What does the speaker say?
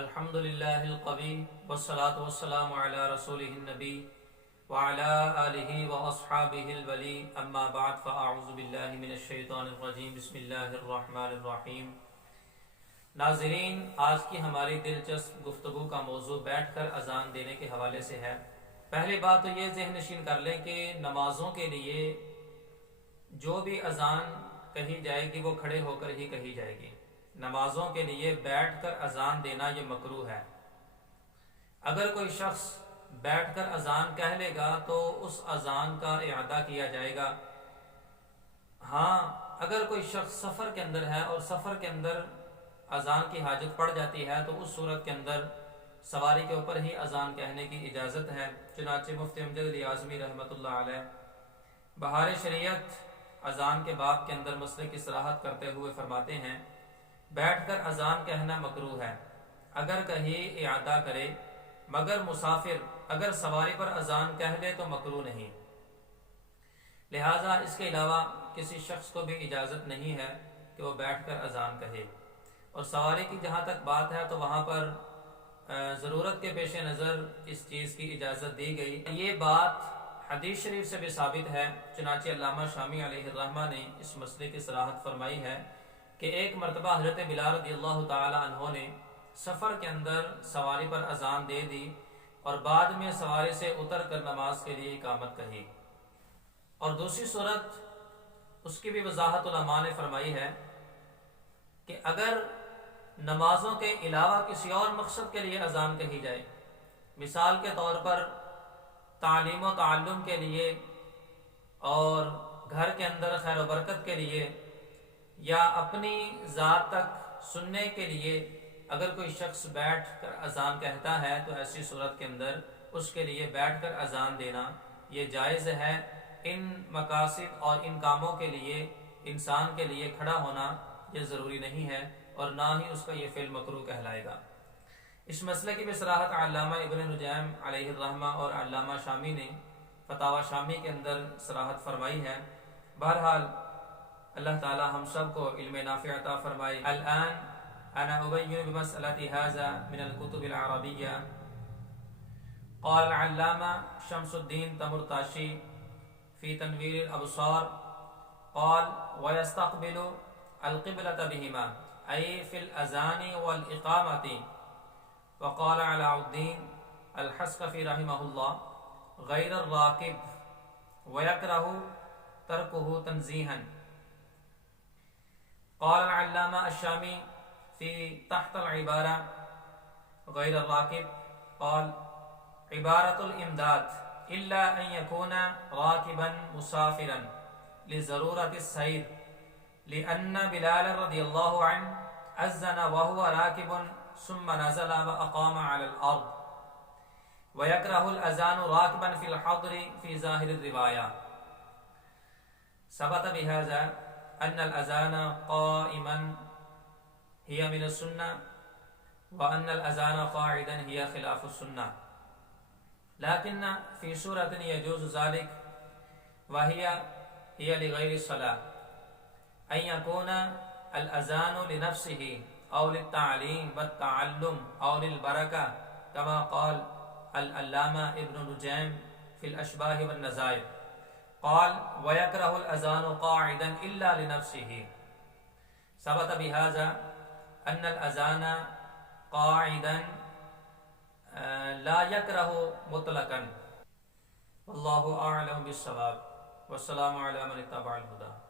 الحمد للہ القوی والصلاة والسلام علی رسولہ النبی وعلی آلہ واصحابہ الولی اما بعد فاعوذ باللہ من الشیطان الرجیم بسم اللہ الرحمن الرحیم۔ ناظرین، آج کی ہماری دلچسپ گفتگو کا موضوع بیٹھ کر اذان دینے کے حوالے سے ہے۔ پہلی بات تو یہ ذہن نشین کر لیں کہ نمازوں کے لیے جو بھی اذان کہی جائے گی وہ کھڑے ہو کر ہی کہی جائے گی۔ نمازوں کے لیے بیٹھ کر اذان دینا یہ مکروہ ہے۔ اگر کوئی شخص بیٹھ کر اذان کہہ لے گا تو اس اذان کا اعادہ کیا جائے گا۔ ہاں، اگر کوئی شخص سفر کے اندر ہے اور سفر کے اندر اذان کی حاجت پڑ جاتی ہے تو اس صورت کے اندر سواری کے اوپر ہی اذان کہنے کی اجازت ہے۔ چنانچہ مفتی امجد علی اعظمی رحمۃ اللہ علیہ بہار شریعت اذان کے باب کے اندر مسئلے کی صراحت کرتے ہوئے فرماتے ہیں، بیٹھ کر اذان کہنا مکروہ ہے اگر کہیں اعادہ کرے، مگر مسافر اگر سواری پر اذان کہہ لے تو مکروہ نہیں۔ لہٰذا اس کے علاوہ کسی شخص کو بھی اجازت نہیں ہے کہ وہ بیٹھ کر اذان کہے۔ اور سواری کی جہاں تک بات ہے تو وہاں پر ضرورت کے پیش نظر اس چیز کی اجازت دی گئی۔ یہ بات حدیث شریف سے بھی ثابت ہے۔ چنانچہ علامہ شامی علیہ الرحمہ نے اس مسئلے کی صراحت فرمائی ہے کہ ایک مرتبہ حضرت بلال رضی اللہ تعالی عنہ نے سفر کے اندر سواری پر اذان دے دی اور بعد میں سواری سے اتر کر نماز کے لیے اقامت کہی۔ اور دوسری صورت اس کی بھی وضاحت علماء نے فرمائی ہے کہ اگر نمازوں کے علاوہ کسی اور مقصد کے لیے اذان کہی جائے، مثال کے طور پر تعلیم و تعلم کے لیے اور گھر کے اندر خیر و برکت کے لیے یا اپنی ذات تک سننے کے لیے اگر کوئی شخص بیٹھ کر اذان کہتا ہے تو ایسی صورت کے اندر اس کے لیے بیٹھ کر اذان دینا یہ جائز ہے۔ ان مقاصد اور ان کاموں کے لیے انسان کے لیے کھڑا ہونا یہ ضروری نہیں ہے اور نہ ہی اس کا یہ فعل مکروہ کہلائے گا۔ اس مسئلے کی بھی صراحت علامہ ابن نجیم علیہ الرحمہ اور علامہ شامی نے فتاوی شامی کے اندر صراحت فرمائی ہے۔ بہرحال اللہ تعالی ہم سب کو علم نافع عطا فرمائے۔ الآن انا ابین بمسألة هذا من الكتب العربیہ۔ قال العلامہ شمس الدین تمرتاشی فی تنویر الابصار قال ويستقبل القبلة بهما أي في الأذان والإقامة۔ وقال علاء الدين الحسقفي رحمه الله غير الراكب ويكره تركه تنزيها۔ قال العلامة الشامي في تحت العبارة غير الراكب قال عبارة الإمداد إلا أن يكون راكبا مسافرا لضرورة السير، لأن بلال رضي الله عنه أذن وهو راكب ثم نزل وأقام على الأرض، ويكره الأذان راكبا في الحضر في ظاهر الرواية۔ ثبت بهذا أن الأذان قائما هي من السنة وأن الأذان قاعدا هي خلاف السنة، لكن في سورة يجوز ذلك وهي لغير الصلاة أن يكون الأذان لنفسه أو للتعليم والتعلم أو للبركة كما قال العلامة ابن نجيم في الأشباه والنظائر۔ قال ويكره الأذان قاعدا إلا لنفسه۔ ثبت بهذا أن الأذان قاعدا لا يكره مطلقا، والله أعلم بالصواب، والسلام على من اتبع الهدى۔